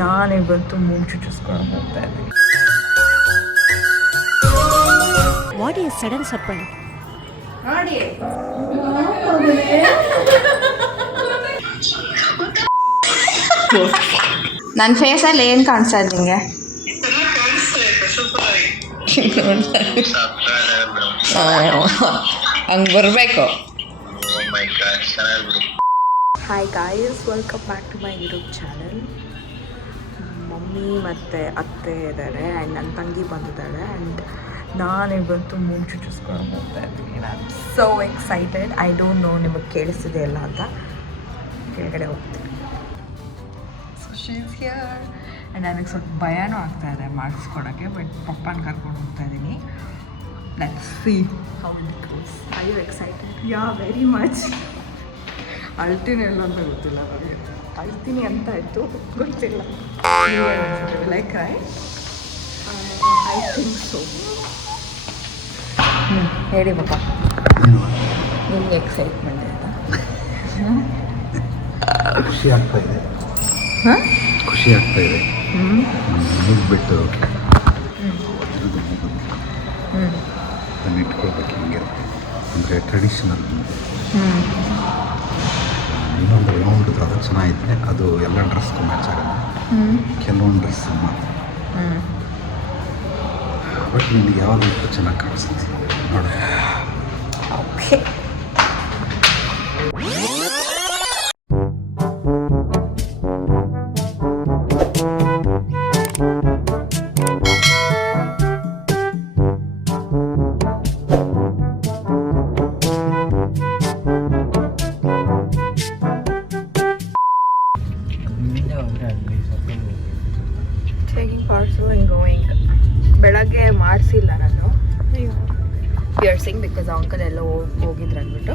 ನಾನಿವತ್ತು ಮೂಗು ಚುಚ್ಚಿಸ್ಕೊಂಡು ಹೋಗ್ತಾ ಇದ್ದೀನಿ. What is sudden surprise? ನೋಡಿ ನನ್ನ ಫೇಸಲ್ಲಿ ಏನು ಕಾಣಿಸ್ತಾ ಇದೆ ನಿಮಗೆ? ಹಂಗೆ ಬರಬೇಕು. Hi guys, welcome back to my YouTube channel. Mummy ಮತ್ತು ಅತ್ತೆ ಇದ್ದಾರೆ ಆ್ಯಂಡ್ ನನ್ನ ತಂಗಿ ಬಂದಿದ್ದಾಳೆ ಆ್ಯಂಡ್ ನಾನಿವತ್ತು ಮೂಗು ಚುಚ್ಚಿಸ್ಕೊಂಡು ಹೋಗ್ತಾ ಇದ್ದೀನಿ. ನಾನು so excited. I don't know ನಿಮಗೆ ಕೇಳಿಸ್ತಿದೆ ಇಲ್ಲ ಅಂತ. ಕೆಳಗಡೆ ಹೋಗ್ತೀನಿ. So she is here and ನನಗೆ ಸ್ವಲ್ಪ ಭಯನೂ ಆಗ್ತಾಯಿದೆ ಮಾಡಿಸ್ಕೊಡೋಕ್ಕೆ, ಬಟ್ ಪಪ್ಪನ ಕರ್ಕೊಂಡು ಹೋಗ್ತಾ ಇದ್ದೀನಿ. Let's see how it goes. Are you excited? Yeah, very much. ಅಳ್ತೀನಿ ಎಲ್ಲ ಅಂತ ಗೊತ್ತಿಲ್ಲ ನನಗೆ. ಅಳ್ತೀನಿ ಅಂತ ಆಯಿತು, ಗೊತ್ತಿಲ್ಲ. Like I think so. ಹೇಳಿ ಪಾಪ, ನಿಮ್ಗೆ ಎಕ್ಸೈಟ್ಮೆಂಟ್ ಆಯಿತಾ? ಖುಷಿ ಆಗ್ತಾ ಇದೆ. ಹಾಂ, ಖುಷಿ ಆಗ್ತಾ ಇದೆ. ಮುಗಿಬಿಟ್ಟು ಅದನ್ನು ಇಟ್ಕೊಳ್ಬೇಕು. ಹಿಂಗೆ ಅಂದರೆ ಟ್ರೆಡಿಷನಲ್. ಇನ್ನೊಂದು ರೌಂಡ್ ಅದು ಚೆನ್ನಾಗಿದೆ. ಅದು ಎಲ್ಲ ಡ್ರೆಸ್ಗೂ ಮ್ಯಾಚ್ ಆಗುತ್ತೆ. ಕೆಲವೊಂದು ಡ್ರೆಸ್ ಮಾತ್ರ. ಬಟ್ ನಿಮಗೆ ಯಾವಾಗಲೂ ಚೆನ್ನಾಗಿ ಕಾಣಿಸುತ್ತೆ ನೋಡ. Okay. Taking parcel and going. ಬೆಳಗ್ಗೆ ಮಾಡಿಸಿಲ್ಲ ನಾನು ಪಿಯರ್ಸಿಂಗ್, ಬಿಕಾಸ್ ಅಂಕಲ್ ಎಲ್ಲ ಹೋಗಿದ್ರು ಅಂದ್ಬಿಟ್ಟು.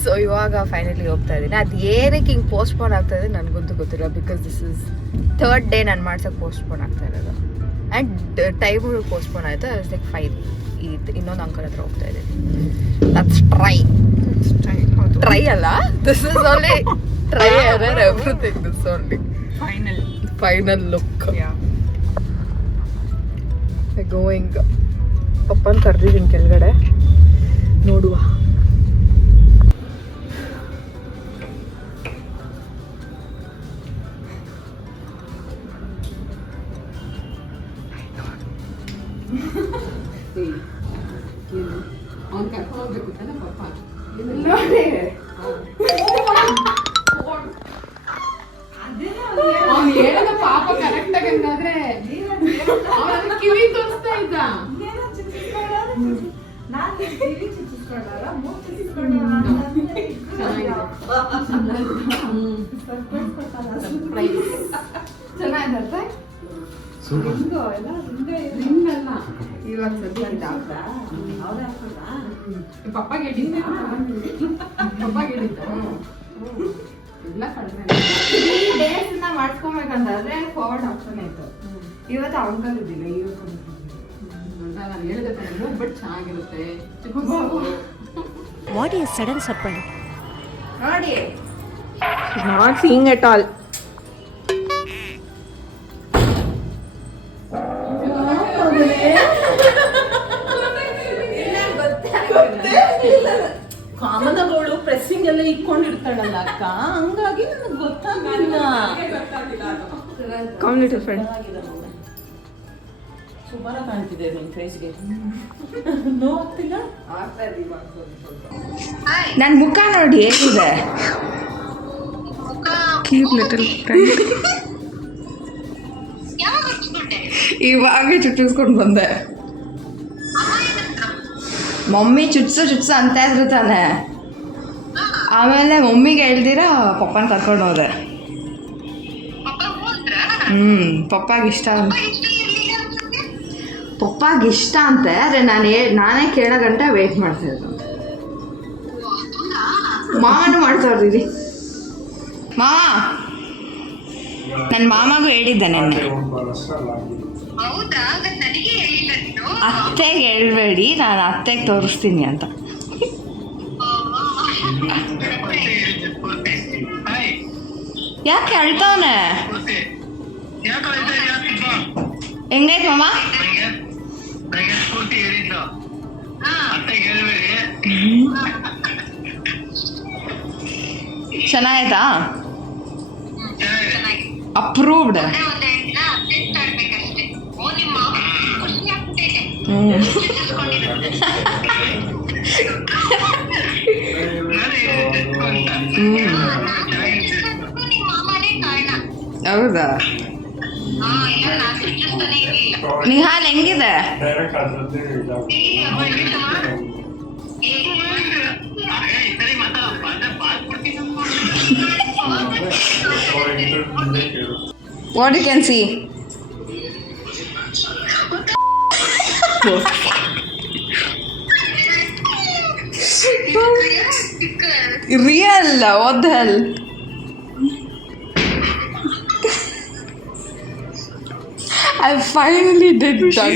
ಸೊ ಇವಾಗ ಫೈನಲಿ ಹೋಗ್ತಾ ಇದ್ದೀನಿ. ಅದು ಏನಕ್ಕೆ ಹಿಂಗೆ ಪೋಸ್ಟ್ಪೋನ್ ಆಗ್ತಾ ಇದೆ ನನಗಂತೂ ಗೊತ್ತಿಲ್ಲ, because this is third day ನಾನು ಮಾಡ್ಸೋಕ್ಕೆ ಪೋಸ್ಟ್ಪೋನ್ ಆಗ್ತಾ ಇರೋದು. ಆ್ಯಂಡ್ ಟೈಮು ಪೋಸ್ಟ್ಪೋನ್ ಆಯಿತು. It's like 5. ಇನ್ನೊಂದು ಅಂಕಲ್ ಹತ್ರ ಹೋಗ್ತಾ ಇದ್ದೀನಿ. ದಟ್ಸ್ ಟ್ರೈ ಅಲ್ಲ, this is only try error everything. This only final look. Going. ಪಪ್ಪನ ಕರೆದಿದ್ದೀನಿ ಕೆಳಗಡೆ, ನೋಡುವ. ಪಾಪ ಕರೆಕ್ಟ್ ಆಗಂಗಾದ್ರೆ ಕಿವಿ ತೋರಿಸ್ತಾ ಇದ್ದ. ಪಪ್ಪಾಗೆ ಹೇಳಿದ್ದ ಎಲ್ಲ ಕಡಿಮೆ ಡೇಸ್ನ ಮಾಡ್ಸ್ಕೊಬೇಕಂತಾದ್ರೆ ಫಾರ್ವರ್ಡ್ ಆಪ್ಷನ್ ಆಯ್ತು. ಇವತ್ತು ಅಂಕಲ್ ಇದ್ದಿಲ್ಲ, ಇವತ್ತು ನಾನು ಹೇಳಿದೆ ಬಟ್ ಚೆನ್ನಾಗಿರುತ್ತೆ. What is sudden surprise? ನೋಡಿ, ನಾಟ್ ಸೀಯಿಂಗ್ ಎಟ್ ಆಲ್. ಕಾಮನಗಳು ಪ್ರೆಸ್ಸಿಂಗ್ ಎಲ್ಲ ಇಟ್ಕೊಂಡಿರ್ತಾಳಲ್ಲ ಅಕ್ಕ, ಹಂಗಾಗಿ ನನಗೆ ಗೊತ್ತಾಗಲಿಲ್ಲ. ಕಮ್ಯುನಿಟಿ ಫ್ರೆಂಡ್ ಸುಮಾರ ಕಾಣ್ತಿದೆ ನನ್ನ ಫೇಸ್ಗೆ. ನೋಡ್ತಿಲ್ಲ, ನನ್ನ ಮುಖ ನೋಡಿ ಹೇಗಿದೆ. Cute little friend. ಇವಾಗ ಚುಚ್ಚಿಸ್ಕೊಂಡು ಬಂದೆ. ಮಮ್ಮಿ ಚುಚ್ಚು ಅಂತ ಇದ್ರು ತಾನೆ. ಆಮೇಲೆ ಮಮ್ಮಿಗೆ ಹೇಳ್ದಿರ ಪಪ್ಪನ ಕರ್ಕೊಂಡು ಹೋದೆ. ಪಪ್ಪಾಗಿಷ್ಟ ಅಂತೆ. ಆದರೆ ನಾನೇ ಕೇಳೋ ಗಂಟೆ ವೆಯ್ಟ್ ಮಾಡ್ತಾಯಿದ್ದೆ. ಮಾಮನೂ ಮಾಡ್ತಾವ್ರಿ. ಮಾವ, ನನ್ನ ಮಾಮಗೂ ಹೇಳಿದ್ದೆ ನೆನ್ನೆ. ಅತ್ತೆಗೆ ಹೇಳ್ಬೇಡಿ, ನಾನು ಅತ್ತೆಗೆ ತೋರಿಸ್ತೀನಿ ಅಂತ. ಯಾಕೆ ಅಳ್ತಾವನೆ? ಹೆಂಗೈತೆ ಮಾಮ? ನಂಗೆ ಸ್ಫೂರ್ತಿ ಹೇಳಿದ್ದು ಅತ್ತೆಗೆ ಹೇಳ್ಬೇಡಿ. ಚೆನ್ನಾಯ್ತಾ? ಅಪ್ರೂವ್ಡ್. ಹೌದಾ? ನಿಹಾಲ್ ಹೆಂಗಿದೆ? What you can see? Real? What the hell? I finally did that.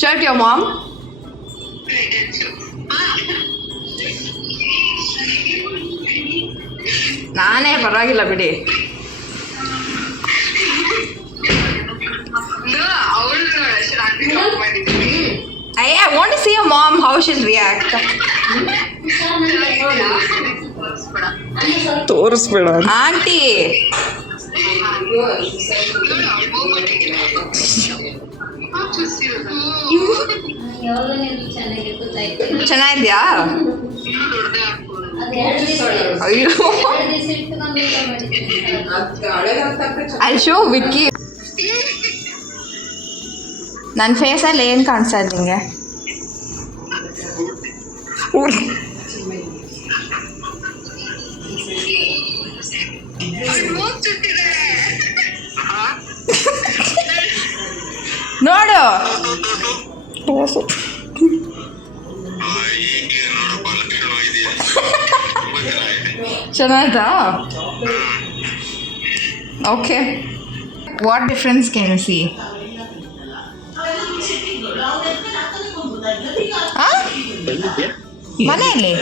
Shut your mom. ನಾನೇ ಪರವಾಗಿಲ್ಲ ಬಿಡಿ. I want to see your mom, how she'll react. ತೋರಿಸ್ಬೇಡ ಆಂಟಿ. ಚೆನ್ನಾಗಿದ್ಯಾ? ಅಯ್ಯೋ ಅಲ್ಲಿ ಶೋ ವಿಕ್ಕಿ. ನನ್ನ ಫೇಸಲ್ಲಿ ಏನು ಕಾಣಿಸ್ತಾ ಇದೆ ನಿಂಗೆ? ನೋಡು ಚೆನ್ನಾಯ್ತಾ? Okay. What difference can you see? ಮನೆಯಲ್ಲಿ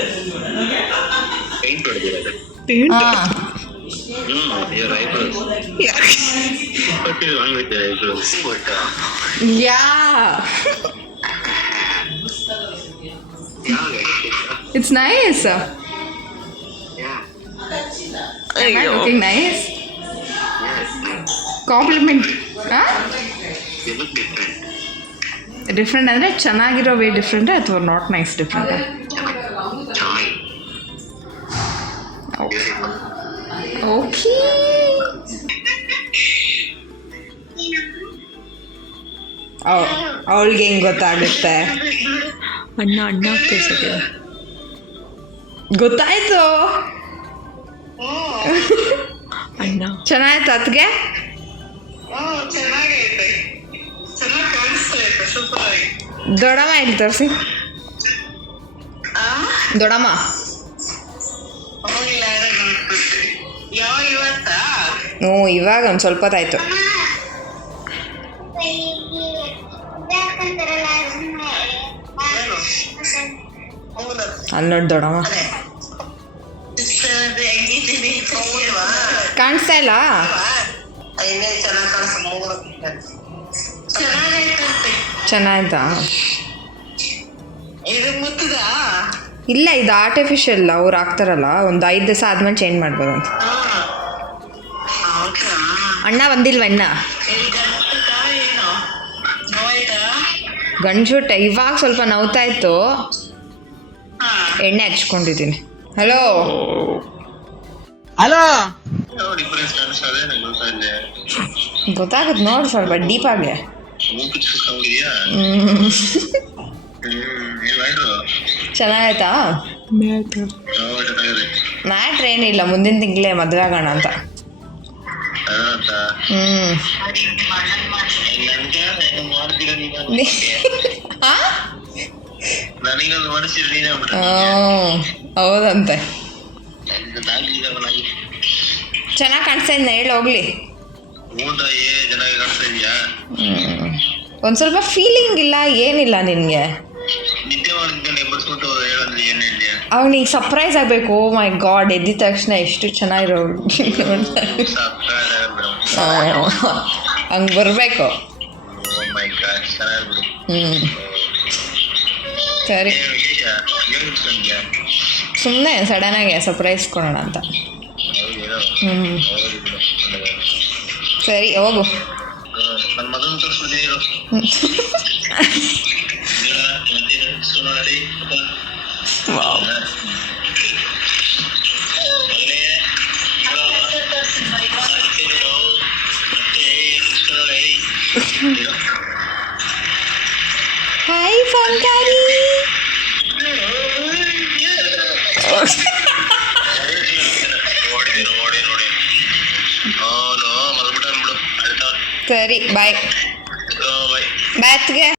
It's nice. Am I looking nice? Compliment. Different ಅಂದರೆ ಚೆನ್ನಾಗಿರೋ ವೇ ಡಿಫ್ರೆಂಟ್ ಅಥವಾ ನಾಟ್ ನೈಸ್ ಡಿಫ್ರೆಂಟ್? ಓಕೆ. ಅವಳಿಗೆ ಹೆಂಗೆ ಗೊತ್ತಾಗುತ್ತೆ? ಅಣ್ಣ ಕೇಳಿಸಿದೆ. ಗೊತ್ತಾಯ್ತು. ಅಣ್ಣ ಚೆನ್ನಾಯ್ತು ಅದಕ್ಕೆ. ದೊಡಮ್ಮ ಇಲ್ಲಿ ತೋರಿಸಿ. ದೊಡಮ್ಮ ಹ್ಞೂ ಇವಾಗ ಒಂದು ಸ್ವಲ್ಪ ಹೊತ್ತಾಯ್ತು. ಅಲ್ಲಿ ನೋಡಿ ದೊಡಮ್ಮ ಕಾಣಿಸ್ತಾ ಇಲ್ಲ. ಚೆನ್ನಾಯ್ತಾ? ಇಲ್ಲ ಇದು ಆರ್ಟಿಫಿಷಿಯಲ್, ಅವ್ರು ಹಾಕ್ತಾರಲ್ಲ, ಒಂದು 5 ದಿವಸ ಆದ್ಮೇಲೆ ಚೇಂಜ್ ಮಾಡ್ಬೋದು ಅಂತ. ಅಣ್ಣ ಬಂದಿಲ್ವ ಇನ್ನ? ಗಂಜುಟ ಇವಾಗ ಸ್ವಲ್ಪ ನೋವ್ತಾ ಇತ್ತು, ಎಣ್ಣೆ ಹಚ್ಕೊಂಡಿದ್ದೀನಿ. ಹಲೋ ಗೊತ್ತಾಗುತ್ತೆ ನೋಡಿ, ಸ್ವಲ್ಪ ಡೀಪಾಗೆ. ಚೆನ್ನಾಗಾಯ್ತಾ? ಮ್ಯಾಟ್ರ್ ಏನಿಲ್ಲ, ಮುಂದಿನ ತಿಂಗಳೇ ಮದುವೆ ಆಗೋಣ ಅಂತ. ಹೌದಂತೆ. ಚೆನ್ನಾಗಿ ಕಾಣಿಸ್ತಾ ಇದ್ನ ಹೇಳಿ ಹೋಗ್ಲಿ. ಒಂದು ಸ್ವಲ್ಪ ಫೀಲಿಂಗ್ ಇಲ್ಲ, ಏನಿಲ್ಲ ನಿನಗೆ? ಎಬ್ಬರ್ಸ್ಬಿಟ್ಟು ಹೇಳಂದ್ರೆ ಏನ್ ಹೇಳ್ತೀಯ? ಅವನಿಗೆ ಸರ್ಪ್ರೈಸ್ ಆಗಬೇಕು. ಓ ಮೈ ಗಾಡ್, ಎದ್ದಿದ ತಕ್ಷಣ ಎಷ್ಟು ಚೆನ್ನಾಗಿರೋ ಹಂಗೆ ಬರಬೇಕು. ಸರಿ, ಸುಮ್ಮನೆ ಸಡನ್ನಾಗಿ ಸರ್ಪ್ರೈಸ್ ಕೊಡೋಣ ಅಂತ. ಸರಿ ಹೋಗು. ನನ್ನ ಮಗನ ತೋರಿಸ್ಬಿಟ್ಟಿರೋ ಹಾಯ್ ಫಂಕಾರಿ. ಸರಿ ಬಾಯ್. ಬಾಯ್ ಅತ್ಗೆ.